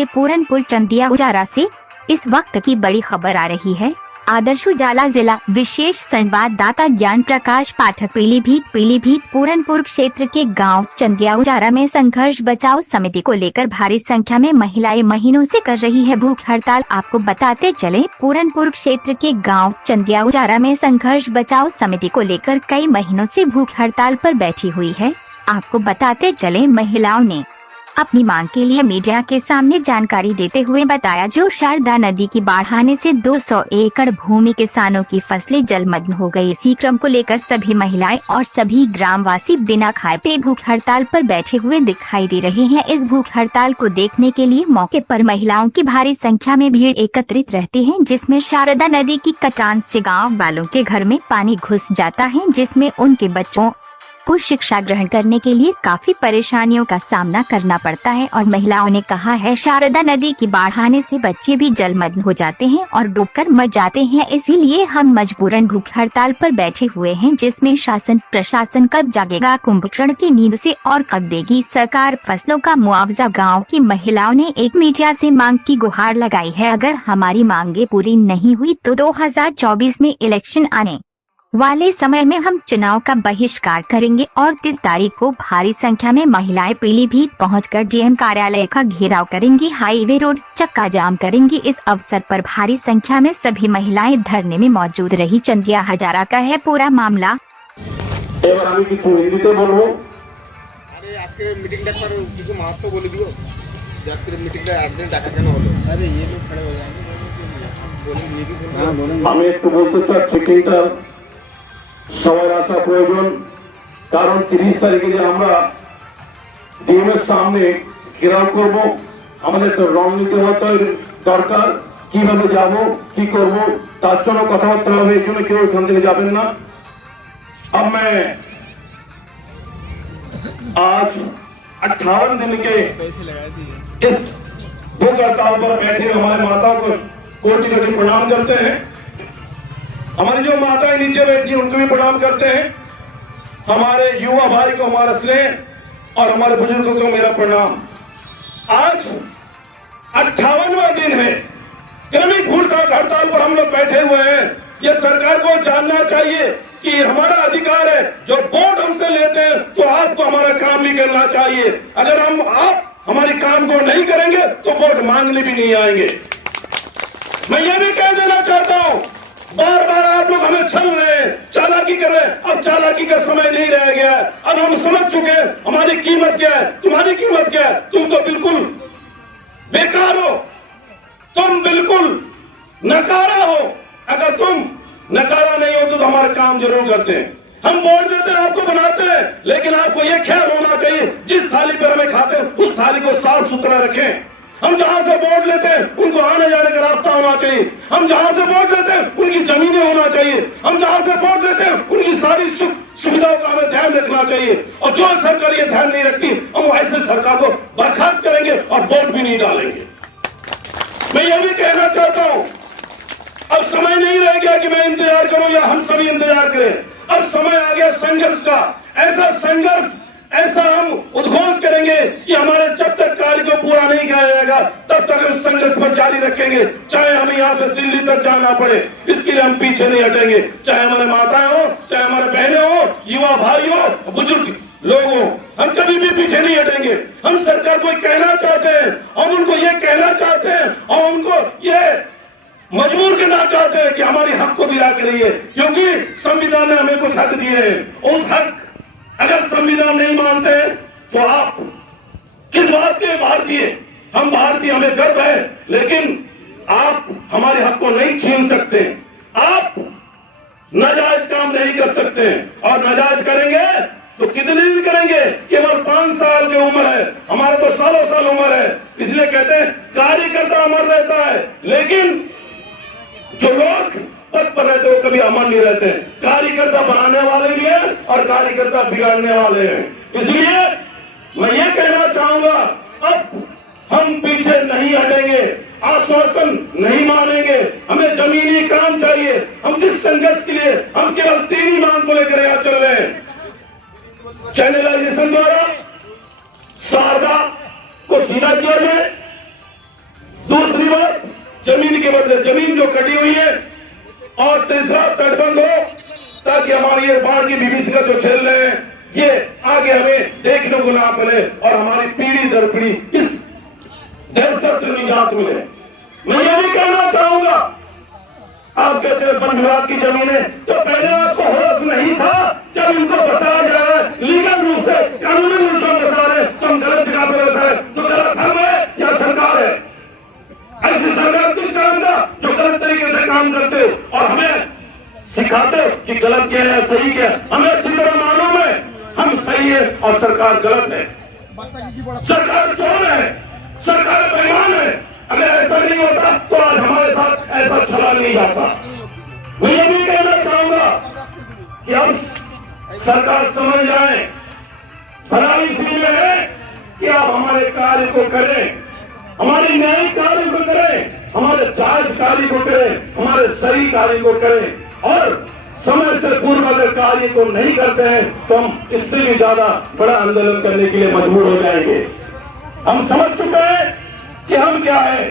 के पूरनपुर चंदिया उजारा से इस वक्त की बड़ी खबर आ रही है। आदर्श उजाला जिला विशेष संवाददाता ज्ञान प्रकाश पाठक पीलीभीत पूरनपुर क्षेत्र के गांव चंदिया उजारा में संघर्ष बचाओ समिति को लेकर भारी संख्या में महिलाएं महीनों से कर रही है भूख हड़ताल। आपको बताते चले, पूरनपुर क्षेत्र के गांव चंदिया उजारा में संघर्ष बचाओ समिति को लेकर कई महीनों से भूख हड़ताल पर बैठी हुई है। आपको बताते चले, महिलाओं ने अपनी मांग के लिए मीडिया के सामने जानकारी देते हुए बताया, जो शारदा नदी की बाढ़ आने से 200 एकड़ भूमि किसानों की फसलें जलमग्न हो गई। इसी क्रम को लेकर सभी महिलाएं और सभी ग्रामवासी बिना खाए पिए भूख हड़ताल पर बैठे हुए दिखाई दे रहे हैं। इस भूख हड़ताल को देखने के लिए मौके पर महिलाओं की भारी संख्या में भीड़ एकत्रित रहती है, जिसमें शारदा नदी की कटान से गाँव वालों के घर में पानी घुस जाता है, जिसमें उनके बच्चों को शिक्षा ग्रहण करने के लिए काफी परेशानियों का सामना करना पड़ता है। और महिलाओं ने कहा है, शारदा नदी की बाढ़ आने से बच्चे भी जलमग्न हो जाते हैं और डूबकर मर जाते हैं, इसीलिए हम मजबूरन भूख हड़ताल पर बैठे हुए हैं, जिसमें शासन प्रशासन कब जागेगा कुंभकर्ण की नींद से और कब देगी सरकार फसलों का मुआवजा। गाँव की महिलाओं ने एक मीडिया से मांग की गुहार लगाई है, अगर हमारी मांगे पूरी नहीं हुई तो 2024 में इलेक्शन आने वाले समय में हम चुनाव का बहिष्कार करेंगे। और 30 तारीख को भारी संख्या में महिलाएं पीलीभीत पहुंचकर डीएम कार्यालय का घेराव करेंगी, हाईवे रोड चक्का जाम करेंगी। इस अवसर पर भारी संख्या में सभी महिलाएं धरने में मौजूद रही। चंदिया हजारा का है पूरा मामला। সবার আসা প্রয়োজন, কারণ 30 তারিখে যে আমরা ডিএমের সামনে ঘেরাও করব, আমাদের তো রণনীতি হতে দরকার, কিভাবে যাব কি করব তার জন্য কথাবার্তা হবে। এই জন্য কেউ এখান থেকে যাবেন না। अब मैं आज 58 दिन के इस भूख हड़ताल पर बैठे हमारे माताओं को कोटि कोटि प्रणाम करते हैं। हमारी जो माताएं नीचे बैठी उनको भी प्रणाम करते हैं। हमारे युवा भाई को हमारा स्नेह और हमारे बुजुर्गों को मेरा प्रणाम। आज 58वां दिन है, क्रमिक भूख हड़ताल पर हम लोग बैठे हुए हैं। ये सरकार को जानना चाहिए कि हमारा अधिकार है, जो वोट हमसे लेते हैं तो आपको हमारा काम भी करना चाहिए। अगर आप हमारे काम को नहीं करेंगे तो वोट मांगने भी नहीं आएंगे। मैं ये भी कह देना चाहता हूं, बार बार आप लोग हमें छल रहे हैं, चालाकी कर रहे हैं। अब चालाकी का समय नहीं रह गया है। अब हम समझ चुके हैं हमारी कीमत क्या है, तुम्हारी कीमत क्या है। तुम तो बिल्कुल बेकार हो, तुम बिल्कुल नकारा हो। अगर तुम नकारा नहीं हो तो हमारा काम जरूर करते हैं। हम वोट देते हैं, आपको बनाते हैं, लेकिन आपको यह ख्याल होना चाहिए जिस थाली पर हमें खाते हैं उस थाली को साफ सुथरा रखें। हम जहां से वोट लेते हैं उनको आने जाने का रास्ता होना चाहिए। हम जहां से वोट लेते हैं उनकी जमीनें होना चाहिए। हम जहां से वोट लेते हैं उनकी सारी सुख सुविधाओं का हमें ध्यान रखना चाहिए। और जो सरकार ये ध्यान नहीं रखती, हम ऐसे सरकार को बर्खास्त करेंगे और वोट भी नहीं डालेंगे। मैं यह भी कहना चाहता हूं, अब समय नहीं रह गया कि मैं इंतजार करूं या हम सभी इंतजार करें। अब समय आ गया संघर्ष का। ऐसा संघर्ष, ऐसा हम उद्घोष करेंगे कि हमारे जब तक कार्य को पूरा नहीं किया जाएगा तब तक हम संघर्ष पर जारी रखेंगे, चाहे हमें यहाँ से दिल्ली तक जाना पड़े। इसके लिए हम पीछे नहीं हटेंगे, चाहे हमारे माताएं हो, चाहे हमारे बहनें हो, युवा भाई हो, बुजुर्ग लोग हो, हम कभी भी पीछे नहीं हटेंगे। हम सरकार को कहना चाहते हैं, हम उनको ये कहना चाहते हैं और उनको ये मजबूर करना चाहते हैं कि हमारे हक को दिला करिए, क्योंकि संविधान ने हमें कुछ हक दिए हैं। उस हक अगर संविधान नहीं मानते तो आप किस बात के भारतीय? हम भारतीय, हमें गर्व है, लेकिन आप हमारे हक को नहीं छीन सकते। आप नाजायज काम नहीं कर सकते, और नाजायज करेंगे तो कितने दिन करेंगे? केवल 5 साल की उम्र है, हमारे तो सालों साल उम्र है। इसलिए कहते हैं कार्यकर्ता अमर रहता है, लेकिन जो लोग पद पर रहते हो कभी अमर नहीं रहते। कार्यकर्ता बनाने वाले भी हैं और कार्यकर्ता बिगाड़ने वाले हैं। इसलिए मैं ये कहना चाहूंगा, अब हम पीछे नहीं हटेंगे, आश्वासन नहीं मानेंगे। हमें जमीनी काम चाहिए। हम जिस संघर्ष के लिए हम केवल 3 ही मांग को लेकर यहाँ चल रहे हैं, चैनलाइजेशन द्वारा शारदा को सीधा किया जाए, और जमीन जो कटी हुई है, और तीसरा तटबंध हो, ताकि हमारी ये बाढ़ की बीबीसी का जो झेल रहे हैं ये आगे हमें देखने को ना मिले और हमारी पीढ़ी दर पीढ़ी इस दहशत से निजात मिले। मैं ये भी कहना चाहूंगा, आप कहते हैं वन विभाग की जमीनें, तो पहले आपको होश नहीं था जब इनको बसाया जा रहा है लीगल रूप से, कानूनी रूप से बसा रहे, तो हम गलत जगह पर बसा रहे, तो गलत हम है या सरकार है? ऐसी सरकार किस काम का जो गलत तरीके से काम करते और हमें सिखाते कि गलत क्या है सही क्या है। हमें अच्छी तरह मालूम है हम सही है और सरकार गलत है, सरकार चोर है, सरकार बेईमान है। अगर ऐसा नहीं होता तो आज हमारे साथ ऐसा चला नहीं जाता। मैं ये भी कहना चाहूंगा कि अब सरकार समझ जाए, भलाई इसी में है कि आप हमारे कार्य को करें, हमारे न्यायिक कार्य को करें, हमारे जायज कार्य को करें, हमारे सही कार्य को करें, और समय से पूर्व अगर कार्य को नहीं करते हैं तो हम इससे भी ज्यादा बड़ा आंदोलन करने के लिए मजबूर हो जाएंगे। हम समझ चुके हैं कि हम क्या है,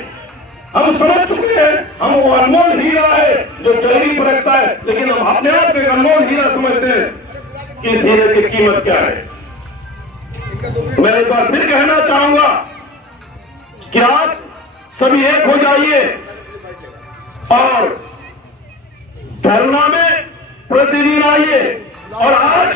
हम समझ चुके हैं हम वो अनमोल हीरा है जो जल्दी परखता है, लेकिन हम अपने आप में अनमोल हीरा समझते हैं कि इस हीरे की कीमत क्या है। मैं एक बार फिर कहना चाहूंगा कि आप सभी एक हो जाइए और धरना में प्रतिदिन आइए। और आज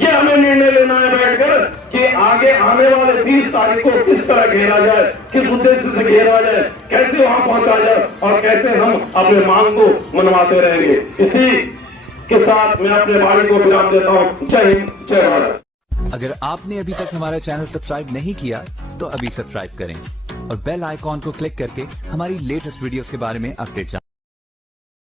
ये हमें निर्णय लेना है बैठकर कि आगे आने वाले 30 तारीख को किस तरह घेरा जाए, किस उद्देश्य से घेरा जाए, कैसे वहां पहुंचा जाए और कैसे हम अपने मांग को मनवाते रहेंगे। इसी के साथ मैं अपने भाई को विराम देता हूं। जय हिंद, जय भारत। अगर आपने अभी तक हमारा चैनल सब्सक्राइब नहीं किया तो अभी सब्सक्राइब करें और बेल आइकॉन को क्लिक करके हमारी लेटेस्ट वीडियोस के बारे में अपडेट जानें।